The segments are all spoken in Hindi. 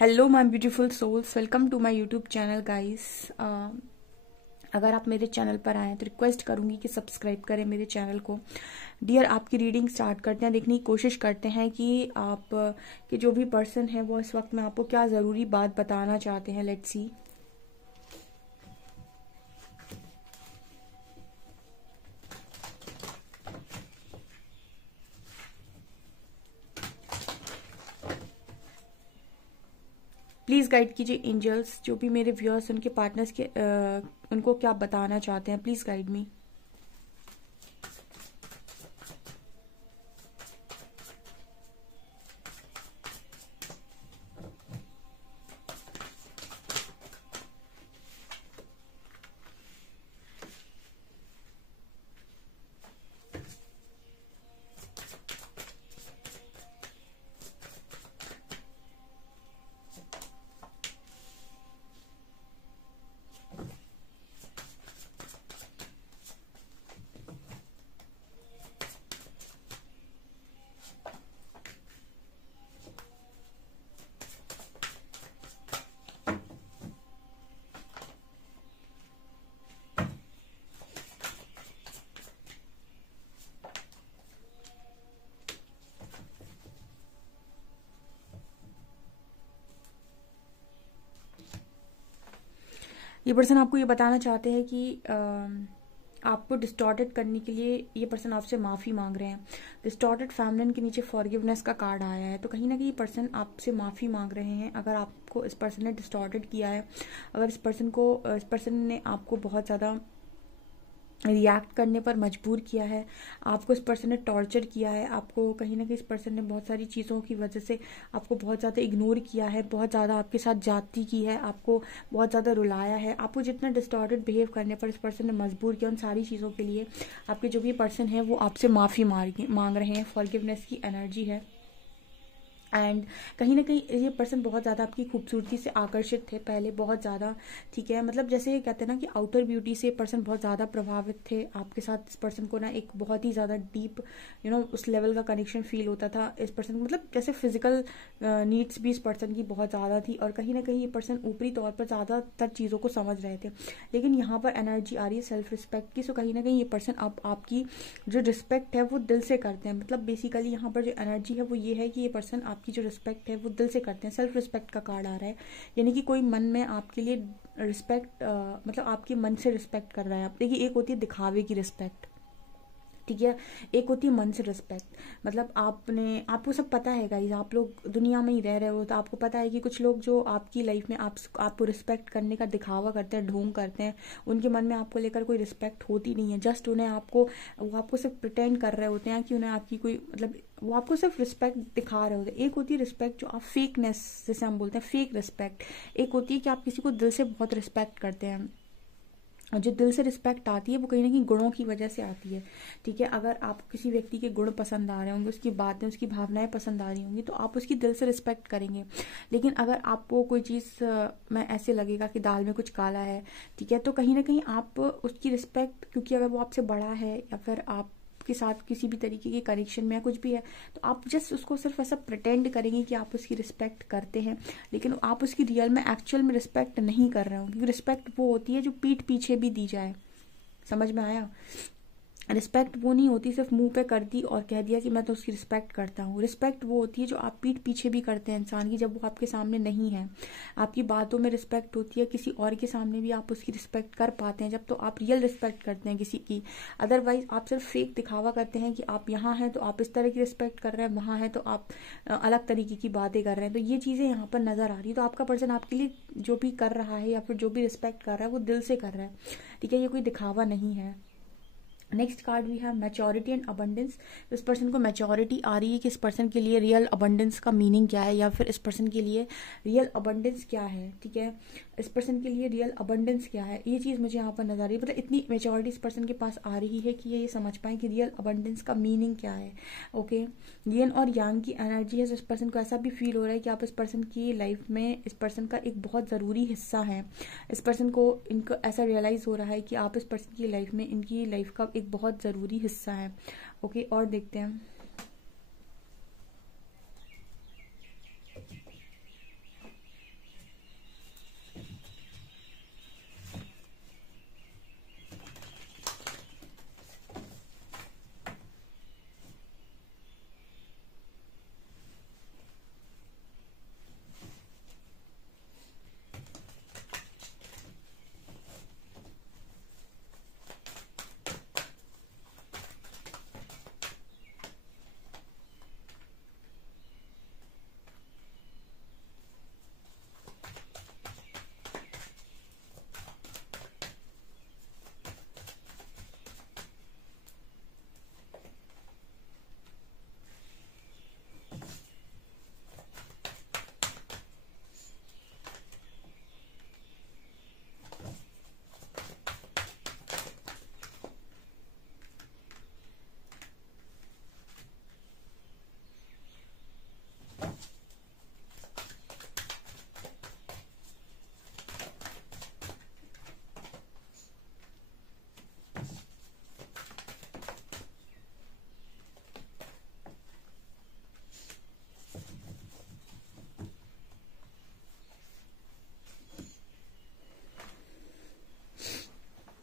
Hello my beautiful souls, welcome to my YouTube channel guys. अगर आप मेरे चैनल पर आए तो रिक्वेस्ट करूंगी कि सब्सक्राइब करें मेरे चैनल को। डियर, आपकी रीडिंग स्टार्ट करते हैं। देखने की कोशिश करते हैं कि आप के जो भी पर्सन है वो इस वक्त में आपको क्या ज़रूरी बात बताना चाहते हैं। Let's see. प्लीज़ गाइड कीजिए एंजल्स, जो भी मेरे व्यूअर्स उनके पार्टनर्स के उनको क्या बताना चाहते हैं। Please guide me. ये पर्सन आपको ये बताना चाहते हैं कि आपको डिस्टॉर्टेड करने के लिए ये पर्सन आपसे माफ़ी मांग रहे हैं। डिस्टॉर्टेड फेमिनिन के नीचे फॉरगिवनेस का कार्ड आया है, तो कहीं ना कहीं ये पर्सन आपसे माफ़ी मांग रहे हैं। अगर आपको इस पर्सन ने डिस्टॉर्टेड किया है, अगर इस पर्सन ने आपको बहुत ज़्यादा रिएक्ट करने पर मजबूर किया है, आपको इस पर्सन ने टॉर्चर किया है, आपको कहीं ना कहीं इस पर्सन ने बहुत सारी चीज़ों की वजह से आपको बहुत ज़्यादा इग्नोर किया है, बहुत ज़्यादा आपके साथ जाती की है, आपको बहुत ज़्यादा रुलाया है, आपको जितना डिस्टॉर्टेड बिहेव करने पर इस पर्सन ने मजबूर किया, उन सारी चीज़ों के लिए आपके जो भी पर्सन है वो आपसे माफ़ी मांग रहे हैं। फॉरगिवनेस की एनर्जी है। एंड कहीं ना कहीं ये पर्सन बहुत ज़्यादा आपकी खूबसूरती से आकर्षित थे पहले, बहुत ज़्यादा। ठीक है, मतलब जैसे ये कहते हैं ना कि आउटर ब्यूटी से पर्सन बहुत ज़्यादा प्रभावित थे। आपके साथ इस पर्सन को ना एक बहुत ही ज़्यादा डीप उस लेवल का कनेक्शन फील होता था इस पर्सन को। मतलब जैसे फिजिकल नीड्स भी इस पर्सन की बहुत ज़्यादा थी, और कहीं ना कहीं ये पर्सन ऊपरी तौर पर ज़्यादातर चीज़ों को समझ रहे थे। लेकिन यहाँ पर एनर्जी आ रही है सेल्फ रिस्पेक्ट की। सो कहीं ना कहीं ये पर्सन आपकी जो रिस्पेक्ट है वो दिल से करते हैं। मतलब बेसिकली यहाँ पर जो एनर्जी है वो ये है कि ये पर्सन आपकी जो रिस्पेक्ट है वो दिल से करते हैं। सेल्फ रिस्पेक्ट का कार्ड आ रहा है, यानी कि कोई मन में आपके लिए रिस्पेक्ट मतलब आपके मन से रिस्पेक्ट कर रहा है। देखिए, एक होती है दिखावे की रिस्पेक्ट, ठीक है, एक होती है मन से रिस्पेक्ट। मतलब आपको सब पता है गाइस, आप लोग दुनिया में ही रह रहे हो तो आपको पता है कि कुछ लोग जो आपकी लाइफ में आपको रिस्पेक्ट करने का दिखावा करते हैं, ढोंग करते हैं, उनके मन में आपको लेकर कोई रिस्पेक्ट होती नहीं है। जस्ट वो आपको सिर्फ प्रिटेंड कर रहे होते हैं कि उन्हें आपकी कोई मतलब वो आपको सिर्फ रिस्पेक्ट दिखा रहे होते हैं। एक होती है रिस्पेक्ट जो आप फेकनेस जैसे हम बोलते हैं, फेक रिस्पेक्ट। एक होती है कि आप किसी को दिल से बहुत रिस्पेक्ट करते हैं। और जो दिल से रिस्पेक्ट आती है वो कहीं ना कहीं गुणों की वजह से आती है। ठीक है, अगर आपको किसी व्यक्ति के गुण पसंद आ रहे होंगे, उसकी बातें, उसकी भावनाएं पसंद आ रही होंगी, तो आप उसकी दिल से रिस्पेक्ट करेंगे। लेकिन अगर आपको कोई चीज़ में ऐसे लगेगा कि दाल में कुछ काला है, ठीक है, तो कहीं ना कहीं आप उसकी रिस्पेक्ट, क्योंकि अगर वो आपसे बड़ा है या फिर आप के साथ किसी भी तरीके के कनेक्शन में या कुछ भी है, तो आप जस्ट उसको सिर्फ ऐसा प्रिटेंड करेंगे कि आप उसकी रिस्पेक्ट करते हैं, लेकिन आप उसकी रियल में एक्चुअल में रिस्पेक्ट नहीं कर रहे हो। क्योंकि रिस्पेक्ट वो होती है जो पीठ पीछे भी दी जाए। समझ में आया? रिस्पेक्ट वो नहीं होती सिर्फ मुंह पे कर दी और कह दिया कि मैं तो उसकी रिस्पेक्ट करता हूँ। रिस्पेक्ट वो होती है जो आप पीठ पीछे भी करते हैं इंसान की, जब वो आपके सामने नहीं है। आपकी बातों में रिस्पेक्ट होती है, किसी और के सामने भी आप उसकी रिस्पेक्ट कर पाते हैं जब तो आप रियल रिस्पेक्ट करते हैं किसी की। अदरवाइज आप सिर्फ फेक दिखावा करते हैं कि आप यहाँ हैं तो आप इस तरह की रिस्पेक्ट कर रहे हैं, वहाँ हैं तो आप अलग तरीके की बातें कर रहे हैं। तो ये चीज़ें यहाँ पर नज़र आ रही है। तो आपका पर्सन आपके लिए जो भी कर रहा है या फिर जो भी रिस्पेक्ट कर रहा है वो दिल से कर रहा है। ठीक है, ये कोई दिखावा नहीं है। Next card we have maturity and abundance. इस पर्सन को मैच्योरिटी आ रही है कि इस पर्सन के लिए रियल अबंडेंस का मीनिंग क्या है, या फिर इस पर्सन के लिए रियल अबंडेंस क्या है। ठीक है, इस पर्सन के लिए रियल अबंडेंस क्या है, ये चीज़ मुझे यहाँ पर नजर आ रही है। मतलब इतनी मैच्योरिटी इस पर्सन के पास आ रही है कि ये समझ पाए कि रियल अबंडेंस का मीनिंग क्या है। ओके, यिन और यांग की एनर्जी है। इस पर्सन को ऐसा भी फील हो रहा है कि आप इस पर्सन की लाइफ में इस पर्सन का एक बहुत ज़रूरी हिस्सा है। इस पर्सन को इनको ऐसा रियलाइज़ हो रहा है कि आप इस पर्सन की लाइफ में इनकी लाइफ का एक बहुत ज़रूरी हिस्सा है। ओके, और देखते हैं।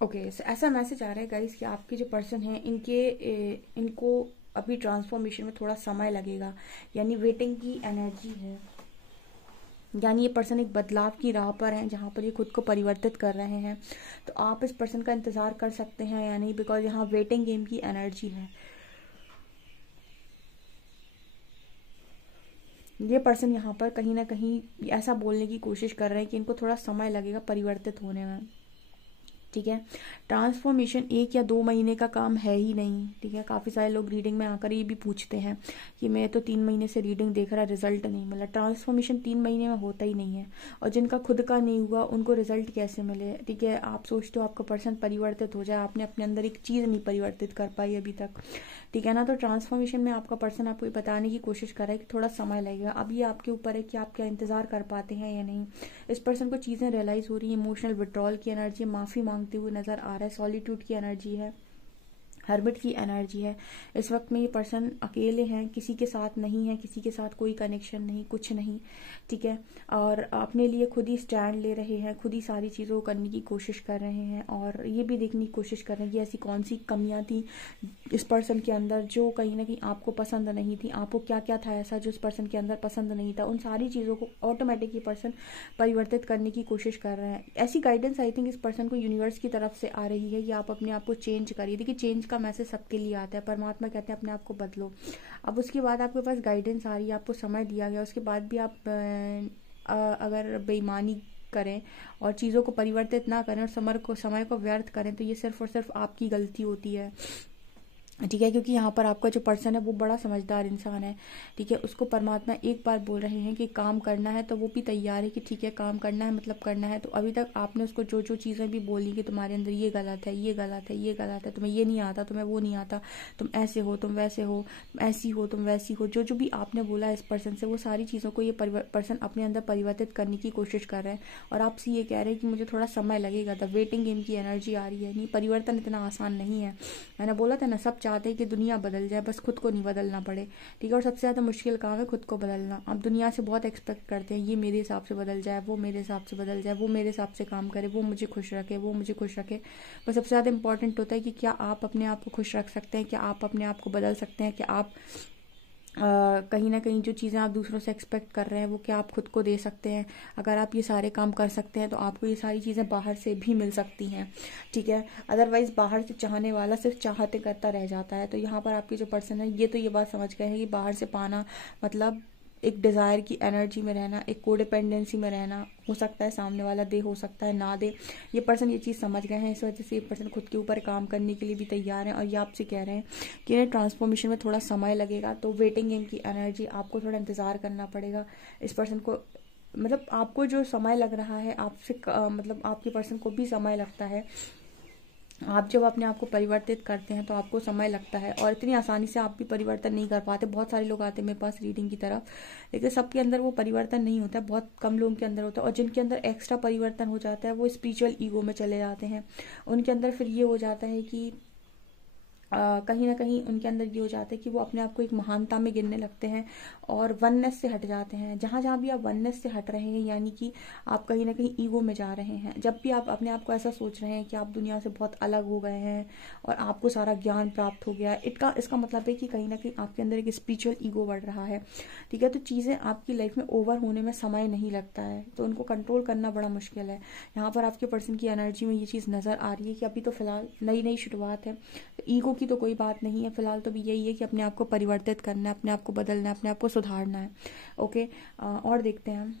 ओके, ऐसा मैसेज आ रहा है गाइस कि आपके जो पर्सन हैं इनको अभी ट्रांसफॉर्मेशन में थोड़ा समय लगेगा, यानी वेटिंग की एनर्जी है। यानी ये पर्सन एक बदलाव की राह पर है जहाँ पर ये खुद को परिवर्तित कर रहे हैं। तो आप इस पर्सन का इंतज़ार कर सकते हैं या नहीं, बिकॉज यहाँ वेटिंग गेम की एनर्जी है। ये पर्सन यहाँ पर कहीं ना कहीं ऐसा बोलने की कोशिश कर रहे हैं कि इनको थोड़ा समय लगेगा परिवर्तित होने में। ठीक है, ट्रांसफॉर्मेशन 1 या 2 महीने का काम है ही नहीं। ठीक है, काफ़ी सारे लोग रीडिंग में आकर ये भी पूछते हैं कि मैं तो 3 महीने से रीडिंग देख रहा, रिजल्ट नहीं मिला। ट्रांसफॉर्मेशन 3 महीने में होता ही नहीं है, और जिनका खुद का नहीं हुआ उनको रिजल्ट कैसे मिले। ठीक है, आप सोचते हो आपका पर्सन परिवर्तित हो जाए, आपने अपने अंदर एक चीज़ नहीं परिवर्तित कर पाई अभी तक। ठीक है ना, तो ट्रांसफॉर्मेशन में आपका पर्सन आपको ये बताने की कोशिश कर रहा है कि थोड़ा समय लगेगा। अब ये आपके ऊपर है कि आप क्या इंतज़ार कर पाते हैं या नहीं। इस पर्सन को चीज़ें रियलाइज़ हो रही है। इमोशनल विड्रॉल की एनर्जी, माफ़ी मांगते हुए नज़र आ रहा है। सॉलिट्यूड की एनर्जी है, हर्मिट की एनर्जी है। इस वक्त में ये पर्सन अकेले हैं, किसी के साथ नहीं है, किसी के साथ कोई कनेक्शन नहीं, कुछ नहीं। ठीक है, और अपने लिए खुद ही स्टैंड ले रहे हैं, खुद ही सारी चीज़ों को करने की कोशिश कर रहे हैं, और ये भी देखने की कोशिश कर रहे हैं कि ऐसी कौन सी कमियां थी इस पर्सन के अंदर जो कहीं ना कहीं आपको पसंद नहीं थी। आपको क्या क्या था ऐसा जो इस पर्सन के अंदर पसंद नहीं था, उन सारी चीज़ों को ऑटोमेटिक ये पर्सन परिवर्तित करने की कोशिश कर रहे हैं। ऐसी गाइडेंस आई थिंक इस पर्सन को यूनिवर्स की तरफ से आ रही है कि आप अपने आप को चेंज करिए। देखिए, चेंज का मैसेज सबके लिए आता है, परमात्मा कहते हैं अपने आप को बदलो। अब उसके बाद आपके पास गाइडेंस आ रही है, आपको समय दिया गया, उसके बाद भी आप अगर बेईमानी करें और चीज़ों को परिवर्तित ना करें और समय को व्यर्थ करें, तो ये सिर्फ और सिर्फ आपकी गलती होती है। ठीक है, क्योंकि यहाँ पर आपका जो पर्सन है वो बड़ा समझदार इंसान है। ठीक है, उसको परमात्मा एक बार बोल रहे हैं कि काम करना है, तो वो भी तैयार है कि ठीक है काम करना है मतलब करना है। तो अभी तक आपने उसको जो जो चीज़ें भी बोली कि तुम्हारे अंदर ये गलत है, ये गलत है, ये गलत है, तुम्हें ये नहीं आता, तुम्हें वो नहीं आता, तुम ऐसे हो, तुम वैसे हो, ऐसी हो, तुम वैसी हो, जो जो भी आपने बोला इस पर्सन से, वो सारी चीज़ों को ये पर्सन अपने अंदर परिवर्तित करने की कोशिश कर रहे हैं। और आपसे ये कह रहे हैं कि मुझे थोड़ा समय लगेगा। द वेटिंग गेम की एनर्जी आ रही है। नहीं, परिवर्तन इतना आसान नहीं है। मैंने बोला था ना, सब चाहते हैं कि दुनिया बदल जाए, बस खुद को नहीं बदलना पड़े। ठीक है, और सबसे ज़्यादा मुश्किल काम है खुद को बदलना। आप दुनिया से बहुत एक्सपेक्ट करते हैं, ये मेरे हिसाब से बदल जाए, वो मेरे हिसाब से बदल जाए, वो मेरे हिसाब से काम करे, वो मुझे खुश रखे, वो मुझे खुश रखे। बस सबसे ज़्यादा इंपॉर्टेंट होता है कि क्या आप अपने आप को खुश रख सकते हैं, क्या आप अपने आप को बदल सकते हैं, क्या आप कहीं ना कहीं जो चीज़ें आप दूसरों से एक्सपेक्ट कर रहे हैं वो क्या आप खुद को दे सकते हैं। अगर आप ये सारे काम कर सकते हैं तो आपको ये सारी चीज़ें बाहर से भी मिल सकती हैं। ठीक है, अदरवाइज़ बाहर से चाहने वाला सिर्फ चाहते करता रह जाता है। तो यहाँ पर आपकी जो पर्सन है ये तो ये बात समझ गए हैं कि बाहर से पाना मतलब एक डिज़ायर की एनर्जी में रहना, एक कोडिपेंडेंसी में रहना। हो सकता है सामने वाला दे, हो सकता है ना दे। ये पर्सन ये चीज़ समझ गए हैं, इस वजह से ये पर्सन खुद के ऊपर काम करने के लिए भी तैयार हैं। और ये आपसे कह रहे हैं कि इन्हें ट्रांसफॉर्मेशन में थोड़ा समय लगेगा। तो वेटिंग गेम की एनर्जी, आपको थोड़ा इंतज़ार करना पड़ेगा। इस पर्सन को मतलब आपको जो समय लग रहा है आपसे मतलब आपके पर्सन को भी समय लगता है। आप जब अपने आप को परिवर्तित करते हैं तो आपको समय लगता है, और इतनी आसानी से आप भी परिवर्तन नहीं कर पाते। बहुत सारे लोग आते हैं मेरे पास रीडिंग की तरफ, लेकिन सबके अंदर वो परिवर्तन नहीं होता है, बहुत कम लोगों के अंदर होता है। और जिनके अंदर एक्स्ट्रा परिवर्तन हो जाता है वो स्पिरिचुअल ईगो में चले जाते हैं। उनके अंदर फिर ये हो जाता है कि कहीं ना कहीं उनके अंदर ये हो जाता है कि वो अपने आप को एक महानता में गिनने लगते हैं और वननेस से हट जाते हैं। जहाँ जहाँ भी आप वननेस से हट रहे हैं, यानी कि आप कहीं ना कहीं ईगो में जा रहे हैं। जब भी आप अपने आप को ऐसा सोच रहे हैं कि आप दुनिया से बहुत अलग हो गए हैं और आपको सारा ज्ञान प्राप्त हो गया है, इसका मतलब है कि कहीं ना कहीं आपके अंदर एक स्पिरिचुअल ईगो बढ़ रहा है। ठीक है, तो चीज़ें आपकी लाइफ में ओवर होने में समय नहीं लगता है, तो उनको कंट्रोल करना बड़ा मुश्किल है। यहाँ पर आपके पर्सन की एनर्जी में ये चीज़ नज़र आ रही है कि अभी तो फिलहाल नई नई शुरुआत है, ईगो की तो कोई बात नहीं है। फिलहाल तो भी यही है कि अपने आप को परिवर्तित करना है, अपने आप को बदलना है, अपने आप को सुधारना है। ओके, और देखते हैं।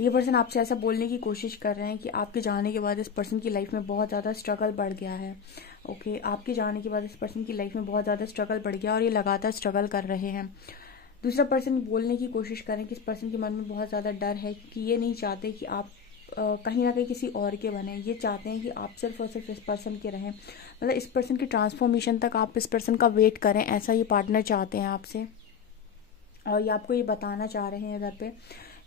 ये पर्सन आपसे ऐसा बोलने की कोशिश कर रहे हैं कि आपके जाने के बाद इस पर्सन की लाइफ में बहुत ज़्यादा स्ट्रगल बढ़ गया है। ओके, आपके जाने के बाद इस पर्सन की लाइफ में बहुत ज़्यादा स्ट्रगल बढ़ गया और ये लगातार स्ट्रगल कर रहे हैं। दूसरा पर्सन बोलने की कोशिश करें कि इस पर्सन के मन में बहुत ज़्यादा डर है कि ये नहीं चाहते कि आप कहीं ना कहीं किसी और के बने। ये चाहते हैं कि आप सिर्फ और सिर्फ इस पर्सन के रहें, मतलब इस पर्सन की ट्रांसफॉर्मेशन तक आप इस पर्सन का वेट करें, ऐसा ये पार्टनर चाहते हैं आपसे। और ये आपको ये बताना चाह रहे हैं इधर पे,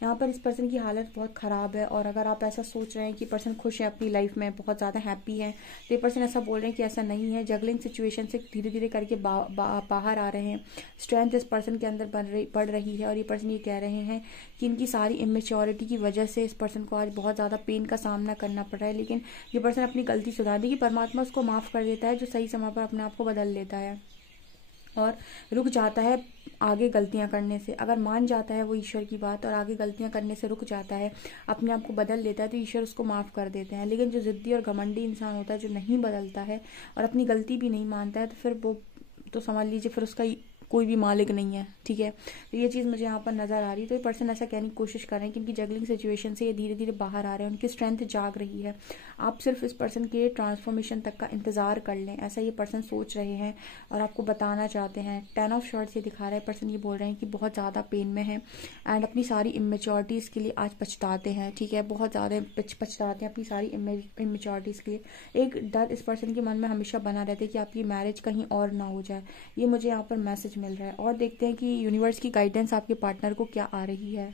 यहाँ पर इस पर्सन की हालत बहुत ख़राब है। और अगर आप ऐसा सोच रहे हैं कि पर्सन खुश है अपनी लाइफ में, बहुत ज़्यादा हैप्पी है, तो ये पर्सन ऐसा बोल रहे हैं कि ऐसा नहीं है। जगलिंग सिचुएशन से धीरे धीरे करके बाहर आ रहे हैं। स्ट्रेंथ इस पर्सन के अंदर बढ़ रही है। और ये पर्सन ये कह रहे हैं कि इनकी सारी इमेच्योरिटी की वजह से इस पर्सन को आज बहुत ज़्यादा पेन का सामना करना पड़ रहा है। लेकिन ये पर्सन अपनी गलती सुधार दी कि परमात्मा उसको माफ़ कर देता है, जो सही समय पर अपने आप को बदल लेता है और रुक जाता है आगे गलतियां करने से। अगर मान जाता है वो ईश्वर की बात और आगे गलतियां करने से रुक जाता है, अपने आप को बदल लेता है, तो ईश्वर उसको माफ़ कर देते हैं। लेकिन जो ज़िद्दी और घमंडी इंसान होता है, जो नहीं बदलता है और अपनी गलती भी नहीं मानता है, तो फिर वो तो समझ लीजिए फिर उसका कोई भी मालिक नहीं है। ठीक है, तो ये चीज़ मुझे यहाँ पर नज़र आ रही है। तो ये पर्सन ऐसा कहने की कोशिश कर रहे हैं कि इनकी जगलिंग सिचुएशन से ये धीरे धीरे बाहर आ रहे हैं, उनकी स्ट्रेंथ जाग रही है। आप सिर्फ इस पर्सन के ट्रांसफॉर्मेशन तक का इंतज़ार कर लें, ऐसा ये पर्सन सोच रहे हैं और आपको बताना चाहते हैं। 10 ऑफ शॉर्ट्स ये दिखा रहा है, पर्सन ये बोल रहे हैं कि बहुत ज़्यादा पेन में है एंड अपनी सारी इमेच्योरिटीज़ के लिए आज पछताते हैं। ठीक है, बहुत ज़्यादा पछताते हैं अपनी सारी इमेच्योरिटीज़ के लिए। एक डर इस पर्सन के मन में हमेशा बना रहता है कि आपकी मैरिज कहीं और ना हो जाए। ये मुझे यहाँ पर मैसेज मिल रहा है। और देखते हैं कि यूनिवर्स की गाइडेंस आपके पार्टनर को क्या आ रही है।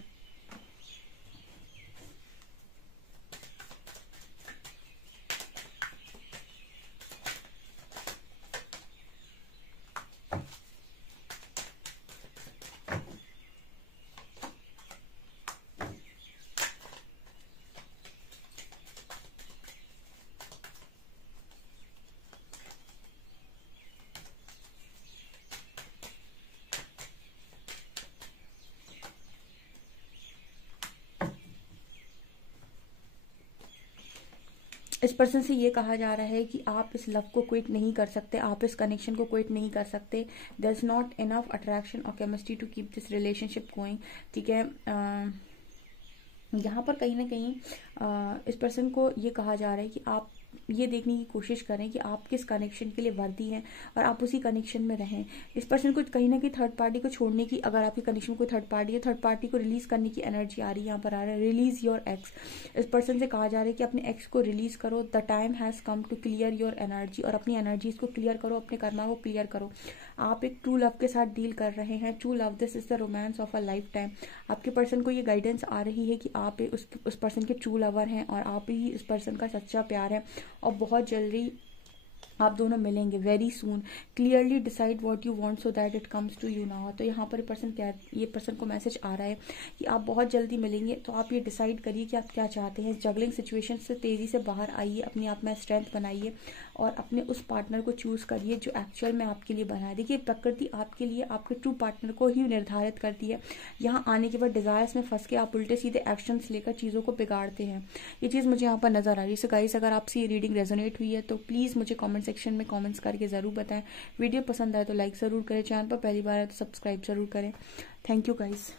इस पर्सन से ये कहा जा रहा है कि आप इस लव को क्विट नहीं कर सकते, आप इस कनेक्शन को क्विट नहीं कर सकते। There is not enough attraction और chemistry to keep this relationship going. ठीक है, यहाँ पर कहीं ना कहीं इस पर्सन को ये कहा जा रहा है कि आप ये देखने की कोशिश करें कि आप किस कनेक्शन के लिए वर्दी हैं और आप उसी कनेक्शन में रहें। इस पर्सन को कहीं ना कहीं थर्ड पार्टी को छोड़ने की, अगर आपकी कनेक्शन में कोई थर्ड पार्टी है, थर्ड पार्टी को रिलीज करने की एनर्जी आ रही है। यहाँ पर आ रहा है रिलीज योर एक्स। इस पर्सन से कहा जा रहा है कि अपने एक्स को रिलीज करो, the time has come to clear your energy. और अपनी एनर्जीज को क्लियर करो, अपने कर्मा को क्लियर करो। आप एक ट्रू लव के साथ डील कर रहे हैं। True love, this is the romance of a life time. आपके पर्सन को ये गाइडेंस आ रही है कि आप उस पर्सन के ट्रू लवर हैं और आप ही इस पर्सन का सच्चा प्यार है और बहुत जल्दी आप दोनों मिलेंगे very soon. Clearly decide what you want so that it comes to you now. तो यहाँ पर ये पर्सन को मैसेज आ रहा है कि आप बहुत जल्दी मिलेंगे, तो आप ये डिसाइड करिए कि आप क्या चाहते हैं। जगलिंग सिचुएशन से तेज़ी से बाहर आइए, अपने आप में स्ट्रेंथ बनाइए और अपने उस पार्टनर को चूज़ करिए जो एक्चुअल में आपके लिए बना है। देखिए, प्रकृति आपके लिए आपके ट्रू पार्टनर को ही निर्धारित करती है। यहाँ आने के बाद डिज़ायर्स में फंस के आप उल्टे सीधे एक्शंस लेकर चीज़ों को बिगाड़ते हैं। ये चीज़ मुझे यहाँ पर नजर आ रही है। सो गाइस, अगर आपसे ये रीडिंग रेजोनेट हुई है तो प्लीज़ मुझे कमेंट सेक्शन में कमेंट्स करके ज़रूर बताएं। वीडियो पसंद आए तो लाइक ज़रूर करें, चैनल पर पहली बार है तो सब्सक्राइब ज़रूर करें। Thank you guys.